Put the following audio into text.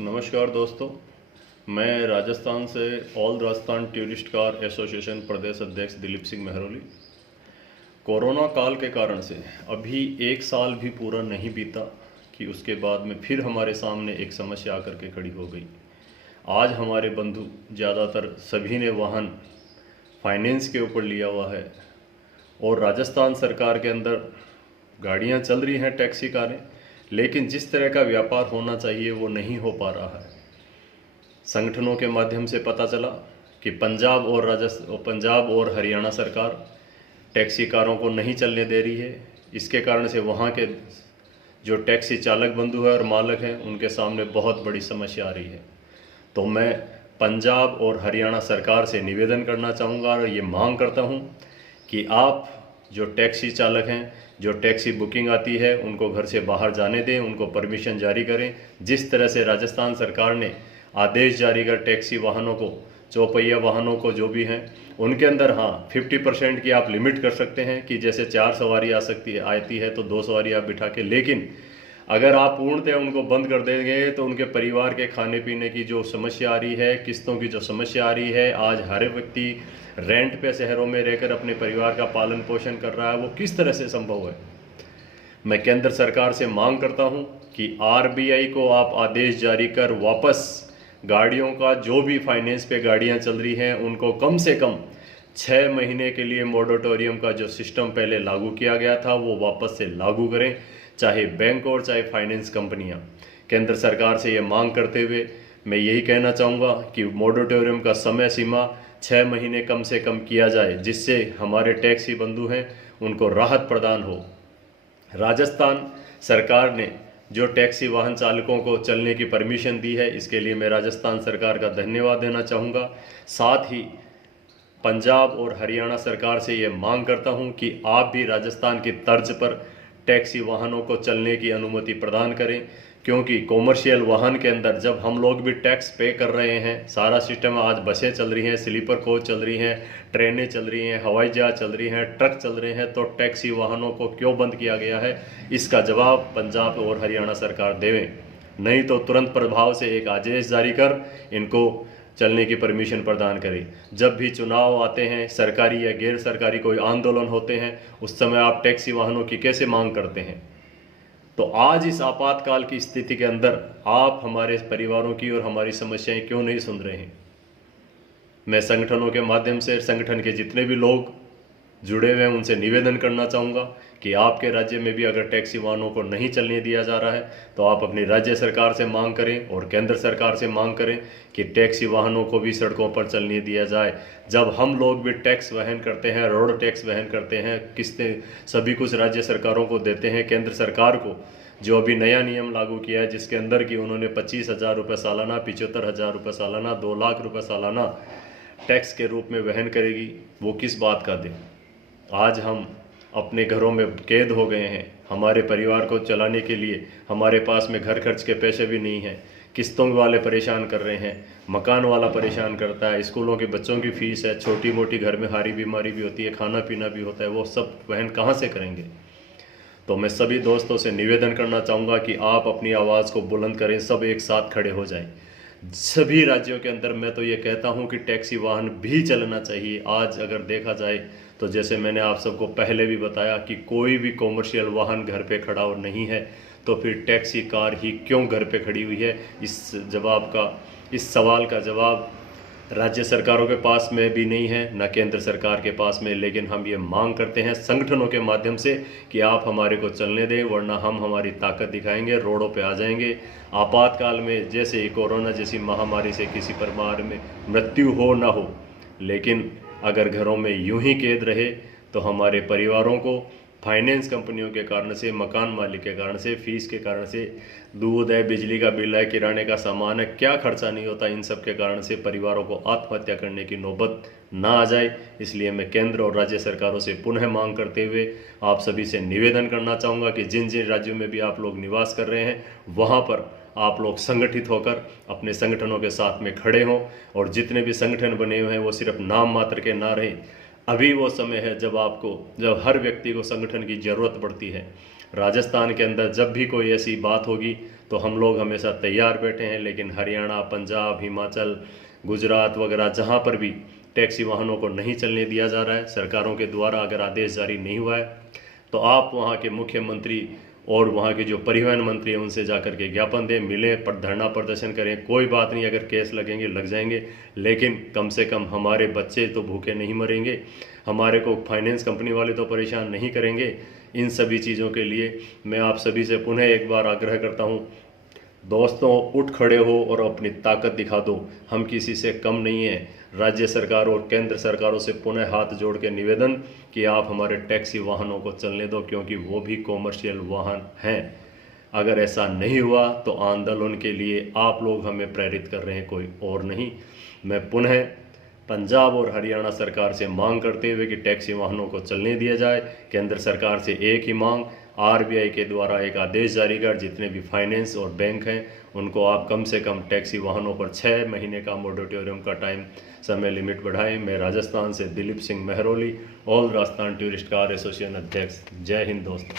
नमस्कार दोस्तों, मैं राजस्थान से all Rajasthan tourist car association प्रदेश अध्यक्ष दिलीप सिंह मेहरोली। कोरोना काल के कारण से अभी 1 साल भी पूरा नहीं बीता कि उसके बाद में फिर हमारे सामने एक समस्या आकर के खड़ी हो गई। आज हमारे बंधु ज़्यादातर सभी ने वाहन फाइनेंस के ऊपर लिया हुआ है और राजस्थान सरकार के अंदर गाड़ियां चल रही हैं, टैक्सी कारें, लेकिन जिस तरह का व्यापार होना चाहिए वो नहीं हो पा रहा है। संगठनों के माध्यम से पता चला कि पंजाब और हरियाणा सरकार टैक्सी कारों को नहीं चलने दे रही है। इसके कारण से वहाँ के जो टैक्सी चालक बंधु है और मालक हैं उनके सामने बहुत बड़ी समस्या आ रही है। तो मैं पंजाब और हरियाणा सरकार से निवेदन करना चाहूँगा और ये मांग करता हूँ कि आप जो टैक्सी चालक हैं, जो टैक्सी बुकिंग आती है, उनको घर से बाहर जाने दें, उनको परमिशन जारी करें। जिस तरह से राजस्थान सरकार ने आदेश जारी कर टैक्सी वाहनों को, चौपहिया वाहनों को जो भी हैं उनके अंदर 50% की आप लिमिट कर सकते हैं कि जैसे 4 सवारी आती है तो 2 सवारी आप बिठा के, लेकिन अगर आप पूर्णतः उनको बंद कर देंगे तो उनके परिवार के खाने पीने की जो समस्या आ रही है, किस्तों की जो समस्या आ रही है, आज हर व्यक्ति रेंट पे शहरों में रहकर अपने परिवार का पालन पोषण कर रहा है, वो किस तरह से संभव है। मैं केंद्र सरकार से मांग करता हूं कि आरबीआई को आप आदेश जारी कर वापस गाड़ियों का, जो भी फाइनेंस पे गाड़ियां चल रही हैं उनको कम से कम 6 महीने के लिए मोरेटोरियम का जो सिस्टम पहले लागू किया गया था वो वापस से लागू करें, चाहे बैंक और चाहे फाइनेंस कंपनियां। केंद्र सरकार से ये मांग करते हुए मैं यही कहना चाहूँगा कि मोरेटोरियम का समय सीमा 6 महीने कम से कम किया जाए, जिससे हमारे टैक्सी बंधु हैं उनको राहत प्रदान हो। राजस्थान सरकार ने जो टैक्सी वाहन चालकों को चलने की परमिशन दी है, इसके लिए मैं राजस्थान सरकार का धन्यवाद देना चाहूँगा। साथ ही पंजाब और हरियाणा सरकार से ये मांग करता हूँ कि आप भी राजस्थान की तर्ज पर टैक्सी वाहनों को चलने की अनुमति प्रदान करें, क्योंकि कॉमर्शियल वाहन के अंदर जब हम लोग भी टैक्स पे कर रहे हैं, सारा सिस्टम, आज बसें चल रही हैं, स्लीपर कोच चल रही हैं, ट्रेनें चल रही हैं, हवाई जहाज चल रही हैं, ट्रक चल रहे हैं, तो टैक्सी वाहनों को क्यों बंद किया गया है, इसका जवाब पंजाब और हरियाणा सरकार देवें। नहीं तो तुरंत प्रभाव से एक आदेश जारी कर इनको चलने की परमिशन प्रदान करें। जब भी चुनाव आते हैं, सरकारी या गैर सरकारी कोई आंदोलन होते हैं, उस समय आप टैक्सी वाहनों की कैसे मांग करते हैं। तो आज इस आपातकाल की स्थिति के अंदर आप हमारे परिवारों की और हमारी समस्याएं क्यों नहीं सुन रहे हैं। मैं संगठनों के माध्यम से, संगठन के जितने भी लोग जुड़े हुए हैं उनसे निवेदन करना चाहूँगा कि आपके राज्य में भी अगर टैक्सी वाहनों को नहीं चलने दिया जा रहा है तो आप अपनी राज्य सरकार से मांग करें और केंद्र सरकार से मांग करें कि टैक्सी वाहनों को भी सड़कों पर चलने दिया जाए। जब हम लोग भी टैक्स वहन करते हैं, रोड टैक्स वहन करते हैं, किस्तें सभी कुछ राज्य सरकारों को देते हैं, केंद्र सरकार को जो अभी नया नियम लागू किया है जिसके अंदर कि उन्होंने 25,000 रुपये सालाना, 75,000 रुपये सालाना, 2 लाख रुपये सालाना टैक्स के रूप में वहन करेगी, वो किस बात का दे। आज हम अपने घरों में कैद हो गए हैं, हमारे परिवार को चलाने के लिए हमारे पास में घर खर्च के पैसे भी नहीं हैं, किस्तों वाले परेशान कर रहे हैं, मकान वाला परेशान करता है, स्कूलों के बच्चों की फ़ीस है, छोटी मोटी घर में हारी बीमारी भी होती है, खाना पीना भी होता है, वो सब वहन कहाँ से करेंगे। तो मैं सभी दोस्तों से निवेदन करना चाहूँगा कि आप अपनी आवाज़ को बुलंद करें, सब एक साथ खड़े हो जाएं। सभी राज्यों के अंदर मैं तो ये कहता हूँ कि टैक्सी वाहन भी चलना चाहिए। आज अगर देखा जाए तो जैसे मैंने आप सबको पहले भी बताया कि कोई भी कॉमर्शियल वाहन घर पे खड़ा और नहीं है, तो फिर टैक्सी कार ही क्यों घर पे खड़ी हुई है। इस सवाल का जवाब राज्य सरकारों के पास में भी नहीं है, न केंद्र सरकार के पास में। लेकिन हम ये मांग करते हैं संगठनों के माध्यम से कि आप हमारे को चलने दें, वरना हम हमारी ताकत दिखाएंगे, रोडों पे आ जाएंगे। आपातकाल में जैसे कोरोना जैसी महामारी से किसी परिवार में मृत्यु हो ना हो, लेकिन अगर घरों में यूं ही कैद रहे तो हमारे परिवारों को फाइनेंस कंपनियों के कारण से, मकान मालिक के कारण से, फीस के कारण से, दूध है, बिजली का बिल है, किराने का सामान है, क्या खर्चा नहीं होता, इन सब के कारण से परिवारों को आत्महत्या करने की नौबत ना आ जाए। इसलिए मैं केंद्र और राज्य सरकारों से पुनः मांग करते हुए आप सभी से निवेदन करना चाहूँगा कि जिन जिन राज्यों में भी आप लोग निवास कर रहे हैं वहाँ पर आप लोग संगठित होकर अपने संगठनों के साथ में खड़े हों, और जितने भी संगठन बने हुए हैं वो सिर्फ नाम मात्र के ना रहें। अभी वो समय है जब हर व्यक्ति को संगठन की ज़रूरत पड़ती है। राजस्थान के अंदर जब भी कोई ऐसी बात होगी तो हम लोग हमेशा तैयार बैठे हैं, लेकिन हरियाणा, पंजाब, हिमाचल, गुजरात वगैरह जहाँ पर भी टैक्सी वाहनों को नहीं चलने दिया जा रहा है, सरकारों के द्वारा अगर आदेश जारी नहीं हुआ है, तो आप वहाँ के मुख्यमंत्री और वहाँ के जो परिवहन मंत्री हैं उनसे जाकर के ज्ञापन दें, मिलें, पर धरना प्रदर्शन करें। कोई बात नहीं, अगर केस लगेंगे लग जाएंगे, लेकिन कम से कम हमारे बच्चे तो भूखे नहीं मरेंगे, हमारे को फाइनेंस कंपनी वाले तो परेशान नहीं करेंगे। इन सभी चीज़ों के लिए मैं आप सभी से पुनः एक बार आग्रह करता हूँ, दोस्तों उठ खड़े हो और अपनी ताकत दिखा दो। हम किसी से कम नहीं हैं। राज्य सरकार और केंद्र सरकारों से पुनः हाथ जोड़ के निवेदन कि आप हमारे टैक्सी वाहनों को चलने दो, क्योंकि वो भी कॉमर्शियल वाहन हैं। अगर ऐसा नहीं हुआ तो आंदोलन के लिए आप लोग हमें प्रेरित कर रहे हैं, कोई और नहीं। मैं पुनः पंजाब और हरियाणा सरकार से मांग करते हुए कि टैक्सी वाहनों को चलने दिया जाए। केंद्र सरकार से एक ही मांग, आरबीआई के द्वारा एक आदेश जारी कर जितने भी फाइनेंस और बैंक हैं उनको आप कम से कम टैक्सी वाहनों पर 6 महीने का मोरेटोरियम का टाइम समय लिमिट बढ़ाएं। मैं राजस्थान से Dilip Singh Mehrauli, all Rajasthan tourist car association अध्यक्ष। जय हिंद दोस्तों।